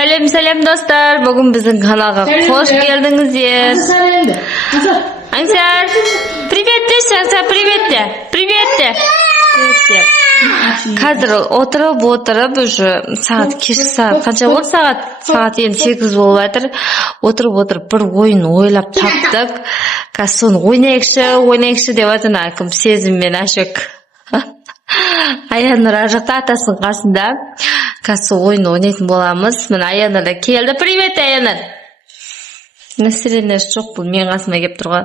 Сәлем достар, бүгін біздің каналға қош келдіңіздер. Аңсар, привет деші, Аңсар, привет де. Қазір отырып, уже сағат кешкі сағат, қанша болды сағат енді 8 болып жатыр. Отырып бір ойын ойлап таптық. Қазір соны ойнайықшы деп жатыр кім сезіммен Ашек. Аянұр жақта атасының қасында. Қазір ойын ойнайтын боламыз. Міне Аянұр да келді. Привет, Аянұр. Нәрселер жоқ, бұл мен қасыма келіп тұрған.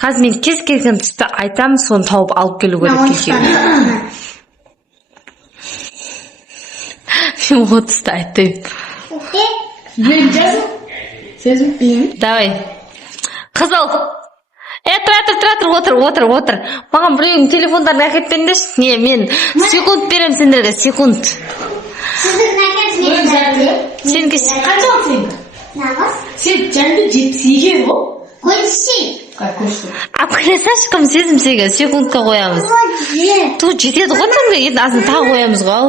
Қазір мен кез келген түсті айтам, соны тауып алып келу керек. Мен о түсті айтайын. Давай. Қызыл. Тұра, отыр. Маған біреудің телефондарын әкеп беріңдерші. Не, мен секунд берем сендерге, секунд. Сіздің әкет мен Қанша ол сен? Сен жәнді 72 ғой? Қойшы. Көре кім сезім секундқа қоямыз. Ту жетеді ғой сенде, енді азын тағы қоямыз ғой.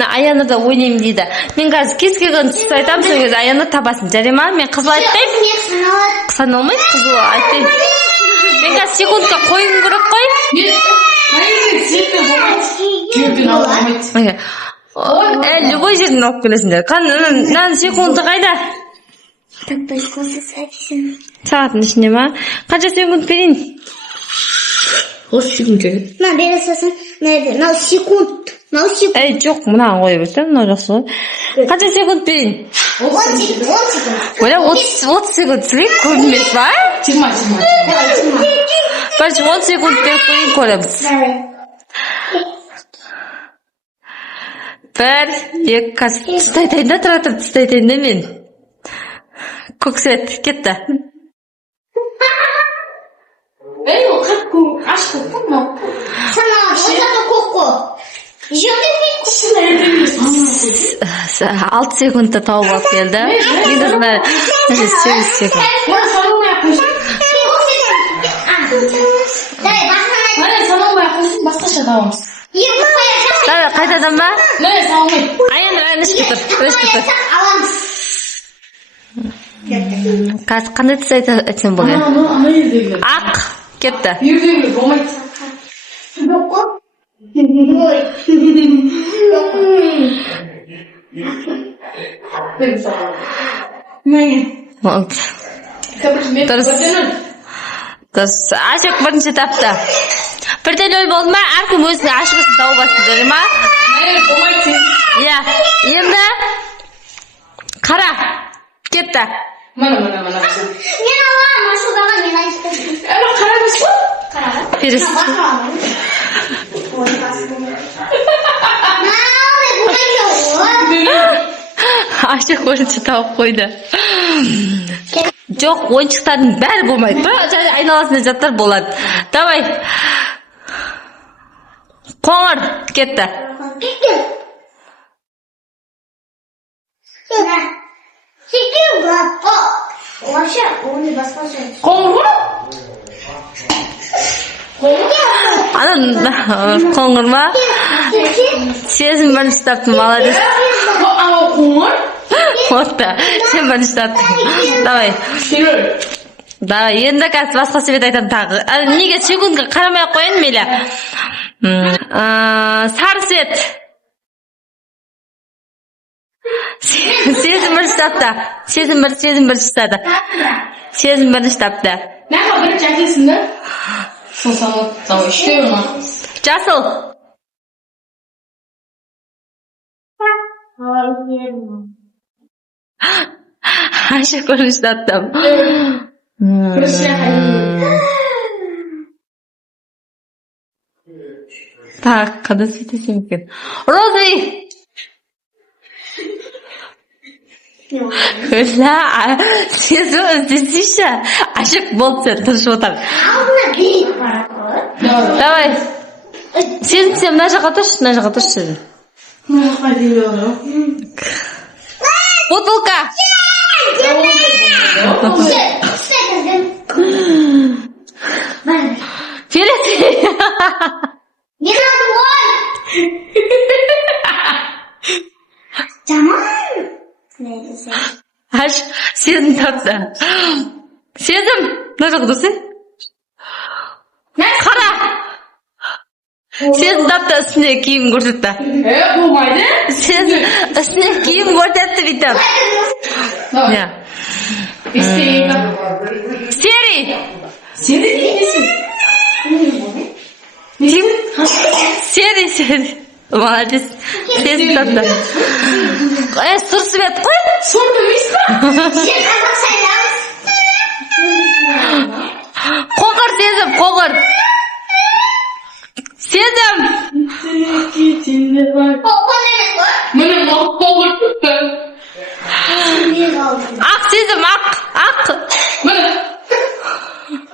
Аянұр да ойнайым дейді. Мен қазір кез келген түсті айтам, сол кезде Аянұр табасын. Жарай ма? Мен қызыл айтпаймын. Саналмайды, қызыл айтпаймын. Мен қазір секундқа қойым керек қой. Любой жерден алып келесіңдер. Нан секунды қайда? Сағаттың ішінде ма? Қанша секунд берейін? Осы секунд керек. Бері сосын, мынау секунд. Жоқ, мынаған қойып өтсем, мынау жақсы ғой. Қанша секунд берейін? 10 секунд. 30 секунд сілек көрінмес ба? 20. Бәлші 10 секунд беріп қойын көреміз. Бір, екі, қазір түсті айтайын да, тұра тұрып түсті айтайын да мен. Көксет, кетті. Ол қап аш көк қой. Сана, көк қой. 6 секундта тауып алып келді. Енді 8 секунд. Басқаша табамыз. Қайтадан ба? Аянұр ішкі тұр. Қазір қандай түс айтсам болады? Ақ, кетті. Дұрыс. Ашық бірінші тапты. Бірден ой болды ма? Әркім өзіне ашығысын тауып алсын, деді ма? Иә. Енді қара. Кетті. Мен аламын, ашылдаға мен айтып. Қарамыз ба? Беріс. Ашық ойыншы тауып қойды. Жоқ, ойыншықтардың бәрі болмайды. Және айналасында жаттар болады. Давай. Қоңыр кетті. Қоңыр ғой? Қоңыр ма? Сезім бірінші таптым, молодец. Қоңыр? Отта, сен бірінші таптым. Давай, енді қазір басқа себет айтам тағы. Неге секундқа қарамай қойын мейлі? Сары свет. Сезім бірінші тапты. Сезім бірінші тапты. Нәқа бірінші әкесін да? Сол үште ұрма. Жасыл. Ашық көрініш таптым. Так, қада сөйтесем екен. Розовый. Көзі, сезу іздесейші. Ашық болды сен, тұршып отыр. Давай. Сен мына жаққа тұршы. Бутылка. Жаман. Нейse. аш сезім тапты. Сезім, мына жаққа тұрсай. Қара. Сезім тапты, үстіне киім көрсетті. Болмайды. Сезім үстіне киім көрсетті бүйтіп. Иә. Серый. Серый дейсің. Ким? Серый. Молодец. Сезім тапты. Сұр свет қой. Сұр білмейсің ба? Сен қазақ сайлаңыз. Қоқыр сезім, қоқыр. Сезім. Kokon demek bu. Міне қоңыр күтті. Niye kaldın? Ақ сезім, ақ. Міне.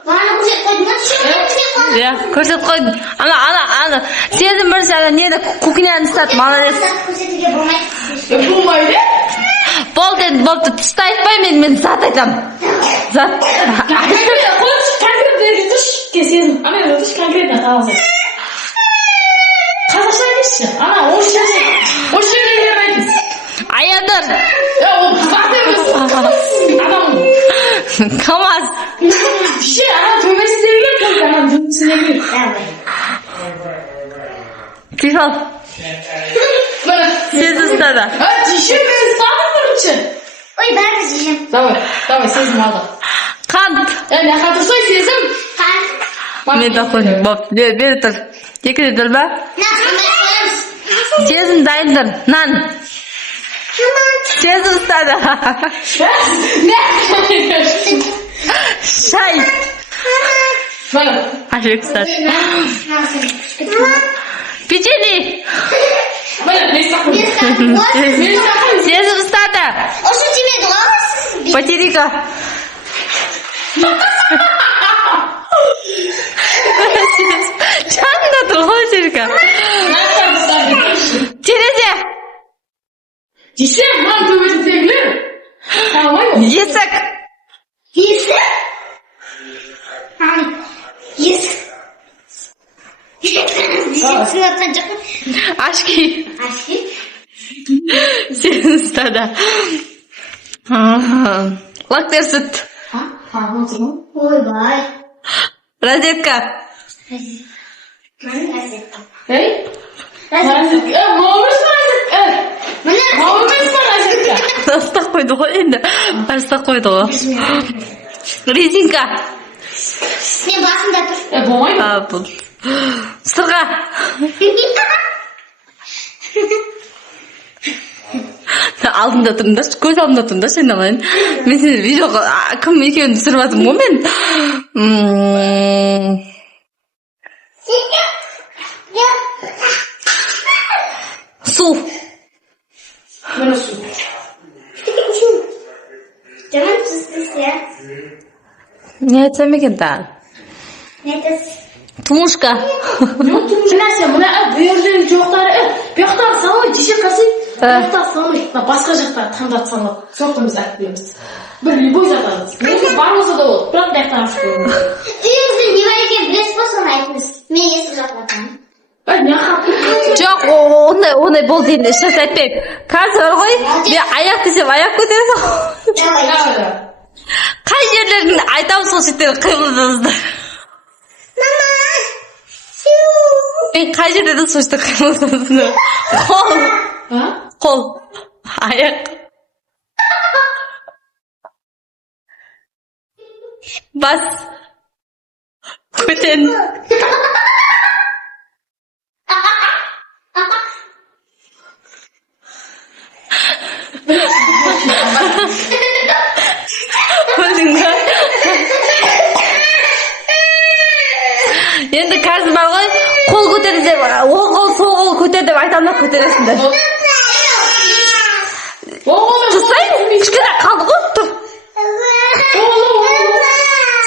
Bana bu şey koydun. Şimdi Иә, көрсет қой. Ана. Сезім бірінші ана нені кухняны ұстады, молодец. Көрсетуге болмайды. Болмайды. Болды енді, болды. Түсті айтпай мен зат айтам. Зат. Конкретно айтшы. Сезім. Ана айтшы конкретно қаласың. Қазақша айтшы. Ана орысша нелер айтыңыз. Аядыр. Ол зат емес. Адам. КамАЗ. Вообще, ана төбесінде келген, ана жұмысында келген. Тихо. Міне. Сезім ұстады. Тише мен ұстадым бірінші. Ой, бәрі жейім. Давай, сезім алды. Қант. Мына жаққа тұрсай, сезім. Қан. Мен де қойдым. Бері тұр. Екіде тұр ба? Сезім дайын тұр. Нан. Сезім ұстады. Шай. Міне. Ашек ұстады. Печенье. Міне, мен сақын. Сезім ұстады. Осы тимеді ғой. Потерика. Жанында тұр ғой потерика. Терезе. Десе, мына төбесіндегілер. Қалмай ол. Есік. Есік. Есік. Есік сынатқан жоқ. Ашки. Ашки. Сезім ұстады. Лактер сүт. Ойбай. Розетка. Мені розетка. Ей? Розетка. Мамамыз розетка. Астақ қойды ғой енді. Астақ қойды ғой. Резинка. Мен басында тұр. Болмайды. Бұл. Сырға. Алдында тұрыңдаршы, көз алдында тұрыңдаршы, айналайын. Мен сені видеоға кім екеуін түсіріп жатырмын ғой мен. Су. Міне су. Жаман түсті сен. Не айтсам екен тағы? Не айтасың? Тумушка. Нәрсе, мына бұл жерден жоқтары, бұл жақтағы салмай, жеше қасып, бұл жақтағы салмай, басқа жақтағы таңдап салмап, соқтың біз айтып береміз. Бір любой жақтағыз. Немесе бар болса да ол, бірақ бұл жақтағы ашып береміз. Үйіңіздің не бар екенін білесіз ба, соны айтыңыз. Мен естіп жатырмын. Не қап? Жоқ, ондай болды енді, шын айтпайым. Қазір ғой, мен аяқ десем аяқ көтересің. Қай жерлерін айтамын, сол жерден қимылдаңыздар. Мама! Мен қай жерде де сол жерде қимылдаңыздар. Қол, аяқ. Бас. Көтен. Көрдің ба? Енді қазір бар ғой, қол көтер деп, оң қол, сол қол көтер деп айтамын, көтересіңдер. Тұрсайын, кішкене қалды ғой, тұр.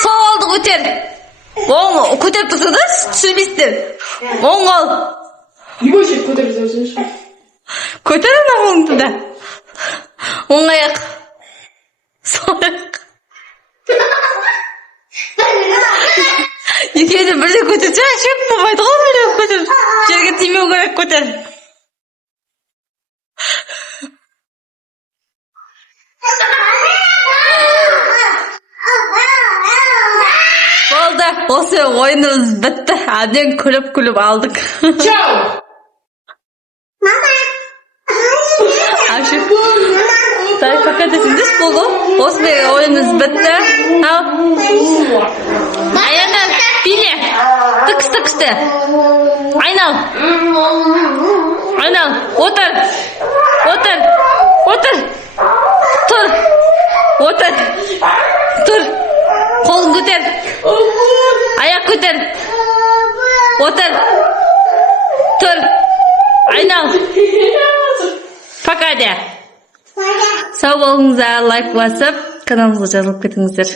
Сол қолды көтер. Оң, көтер тұрсың да, түсірмейсіңдер. Оң қол. Любой жер көтеріп жүрсің. Көтер ана қолыңды да. Оң аяқ. Сол аяқ. Екеуіне бірден көтерсе, шөп болмайды ғой, бірден көтер. Жерге тимеу керек көтер. Осы ойынымыз бітті. Әбден күліп алдық. Чао! Ашып. Так, пока десеңдеш болу. Осымен ойынымыз бітті. Ал. Аяна, биле. Тықсты. Айнал. Отыр. Тұр. Қолын көтер. Аяқ көтер. Отыр. Тұр. Айнал. Пока де. Сау болыңыздар, лайк басып, каналымызға жазылып кетіңіздер.